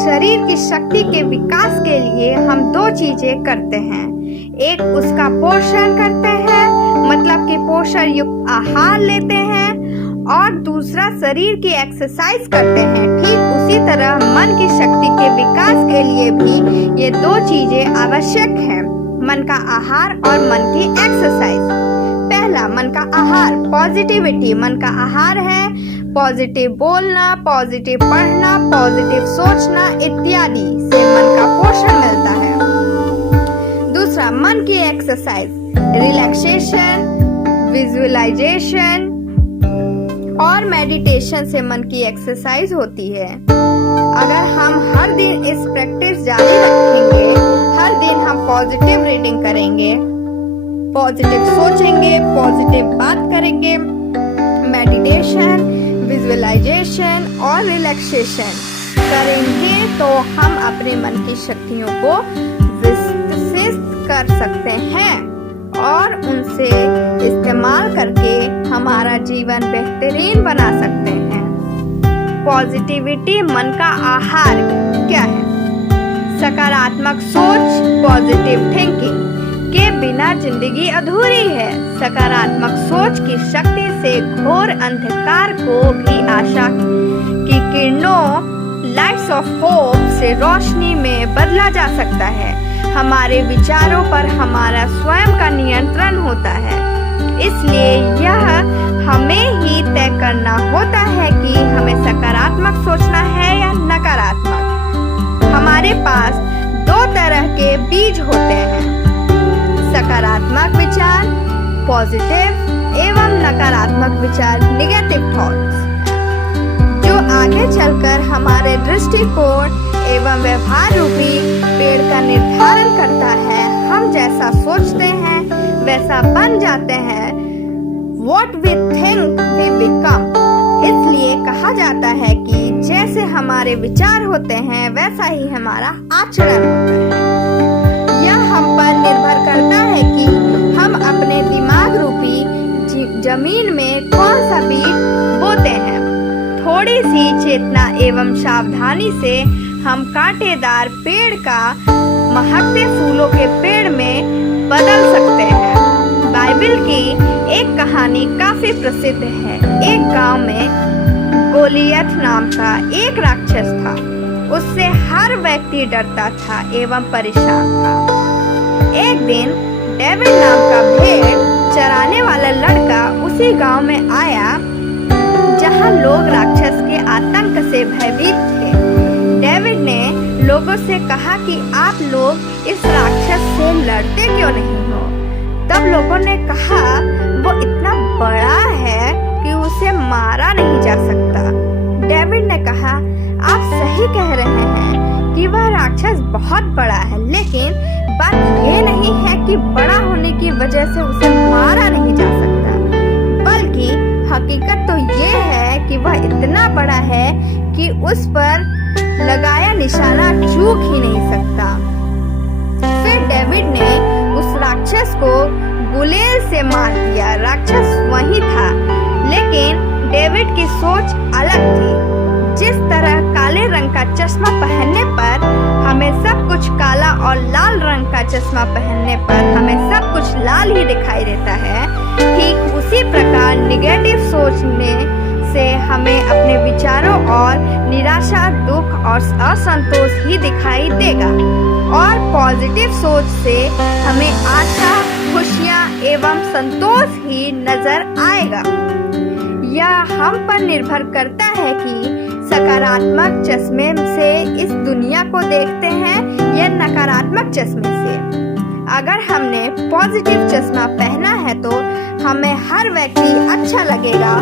शरीर की शक्ति के विकास के लिए हम दो चीजें करते हैं। एक उसका पोषण करते हैं, मतलब कि पोषण युक्त आहार लेते हैं, और दूसरा शरीर की एक्सरसाइज करते हैं। ठीक उसी तरह मन की शक्ति के विकास के लिए भी ये दो चीजें आवश्यक हैं, मन का आहार और मन की एक्सरसाइज। पहला, मन का आहार, पॉजिटिविटी। मन का आहार है पॉजिटिव बोलना, पॉजिटिव पढ़ना, पॉजिटिव सोचना इत्यादि से मन का पोषण मिलता है। दूसरा, मन की एक्सरसाइज, रिलैक्सेशन, विजुअलाइजेशन और मेडिटेशन से मन की एक्सरसाइज होती है। अगर हम हर दिन इस प्रैक्टिस जारी रखेंगे, हर दिन हम पॉजिटिव रीडिंग करेंगे, पॉजिटिव सोचेंगे, पॉजिटिव बात करेंगे, मेडिटेशन, विजुअलाइजेशन और रिलैक्सेशन करेंगे, तो हम अपने मन की शक्तियों को विकसित कर सकते हैं और उनसे इस्तेमाल करके हमारा जीवन बेहतरीन बना सकते हैं। पॉजिटिविटी मन का आहार क्या है? सकारात्मक सोच, पॉजिटिव थिंकिंग के बिना जिंदगी अधूरी है। सकारात्मक सोच की शक्ति से घोर अंधकार को भी आशा की किरणों, लाइट्स ऑफ होप से रोशनी में बदला जा सकता है। हमारे विचारों पर हमारा स्वयं का नियंत्रण होता है, इसलिए यह हमें ही तय करना होता है कि हमें सकारात्मक सोचना है या नकारात्मक। हमारे पास दो तरह के बीज होते हैं, सकारात्मक विचार पॉजिटिव एवं नकारात्मक विचार नेगेटिव थॉट्स, जो आगे चलकर हमारे दृष्टिकोण एवं व्यवहार रूपी पेड़ का निर्धारण करता है। हम जैसा सोचते हैं वैसा बन जाते हैं। What we think we become। इसलिए कहा जाता है कि जैसे हमारे विचार होते हैं वैसा ही हमारा आचरण होता है। यह हम पर निर्भर करता है कि हम अपने दिमाग रूपी जमीन में कौन सा बीज बोते हैं। थोड़ी सी चेतना एवं सावधानी से हम कांटेदार पेड़ का महकते फूलों के पेड़ में बदल सकते हैं। बाइबल की एक कहानी काफी प्रसिद्ध है। एक गांव में गोलियत नाम का एक राक्षस था। उससे हर व्यक्ति डरता था एवं परेशान था। एक दिन डेविड नाम का भेड़ चराने वाला लड़का उसी गांव में आया जहां लोग राक्षस के आतंक से भयभीत थे। डेविड ने लोगों से कहा कि आप लोग इस राक्षस से लड़ते क्यों नहीं हो? तब लोगों ने कहा वो इतना बड़ा है कि उसे मारा नहीं जा सकता। डेविड ने कहा आप सही कह रहे हैं कि वह राक्षस बहुत बड़ा है, लेकिन बात ये नहीं है कि बड़ा होने की वजह से उसे मारा नहीं जा सकता, बल्कि हकीकत तो ये है कि वह इतना बड़ा है कि उस पर लगाया निशाना चूक ही नहीं सकता। फिर डेविड ने उस राक्षस को गुलेल से मार दिया। राक्षस वही था, लेकिन डेविड की सोच अलग थी। जिस तरह काले रंग का चश्मा पहनने पर हमें सब कुछ काला और लाल रंग का चश्मा पहनने पर हमें सब कुछ लाल ही दिखाई देता है, ठीक उसी प्रकार निगेटिव सोचने से हमें अपने विचारों और निराशा, दुख और असंतोष ही दिखाई देगा, और पॉजिटिव सोच से हमें आशा, खुशियाँ एवं संतोष ही नजर आएगा। यह हम पर निर्भर करता है कि सकारात्मक चश्मे से इस दुनिया को देखते हैं या नकारात्मक चश्मे से। अगर हमने पॉजिटिव चश्मा पहना है तो हमें हर व्यक्ति अच्छा लगेगा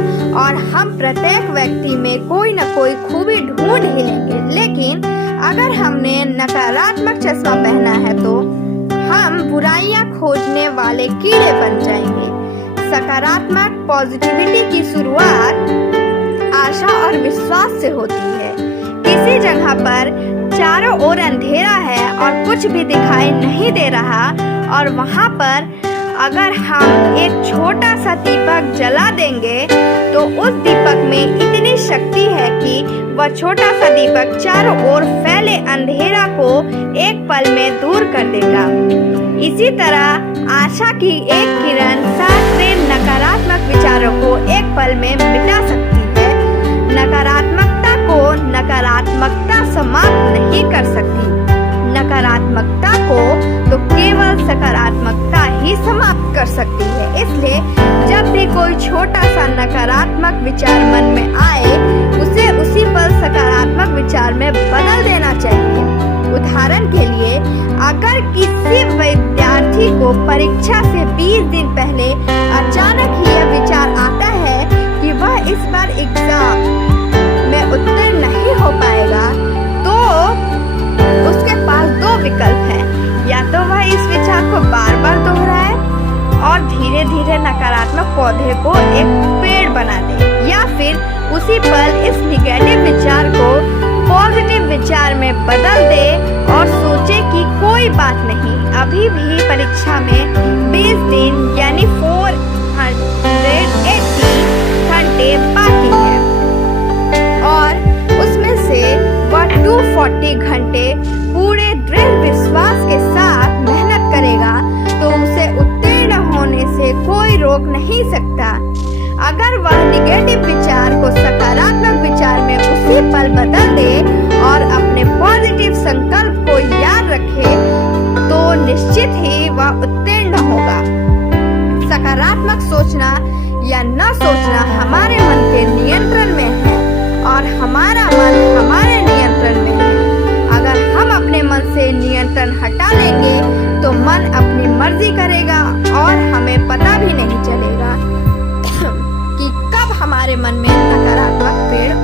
और हम प्रत्येक व्यक्ति में कोई न कोई खूबी ढूंढ ही लेंगे। लेकिन अगर हमने नकारात्मक चश्मा पहना है तो हम बुराइयां खोजने वाले कीड़े बन जाएंगे। सकारात्मक पॉजिटिविटी की शुरुआत आशा और विश्वास से होती है। किसी जगह पर चारों ओर अंधेरा है और कुछ भी दिखाई नहीं दे रहा, और वहाँ पर अगर हम एक छोटा सा दीपक जला देंगे तो उस दीपक में इतनी शक्ति है कि वह छोटा सा दीपक चारों ओर फैले अंधेरा को एक पल में दूर कर देगा। इसी तरह आशा की एक किरण सारे नकारात्मक विचारों को एक पल में मिटा सकती है। नकारात्मकता को नकारात्मकता समाप्त नहीं कर सकती, नकारात्मकता को तो केवल सकारात्मकता ही समाप्त कर सकती है। इसलिए जब भी कोई छोटा सा नकारात्मक विचार मन में आए, उसे उसी पल सकारात्मक विचार में बदल देना चाहिए। उदाहरण के लिए, अगर किसी विद्यार्थी को परीक्षा से 20 दिन पहले अचानक ही यह विचार आता है कि वह इस बार एग्जाम में उत्तीर्ण नहीं हो पाएगा, तो उसके पास दो विकल्प हैं। या तो वह इस विचार को बार बार दोहराए और धीरे धीरे नकारात्मक पौधे को एक पेड़ बना दे, या फिर उसी पल इस निगेटिव विचार को पॉजिटिव विचार में बदल दे और सोचे कि कोई बात नहीं, अभी भी परीक्षा में 20 दिन यानी 480 घंटे बाकी है और उसमें से वह 240 घंटे पूरे दृढ़ विश्वास के साथ मेहनत करेगा तो उसे उत्तीर्ण होने से कोई रोक नहीं सकता। अगर वह निगेटिव विचार को सकारात्मक विचार में उसी पल बदल दे और अपने पॉजिटिव संकल्प को याद रखे तो निश्चित ही वह उत्तीर्ण होगा। सकारात्मक सोचना या न सोचना हमारे मन के नियंत्रण में है और हमारा मन हमारे नियंत्रण में है। अगर हम अपने मन से नियंत्रण हटा लेंगे तो मन अपनी मर्जी करेगा और हमें पता भी नहीं चलेगा कि कब हमारे मन में नकारात्मक पेड़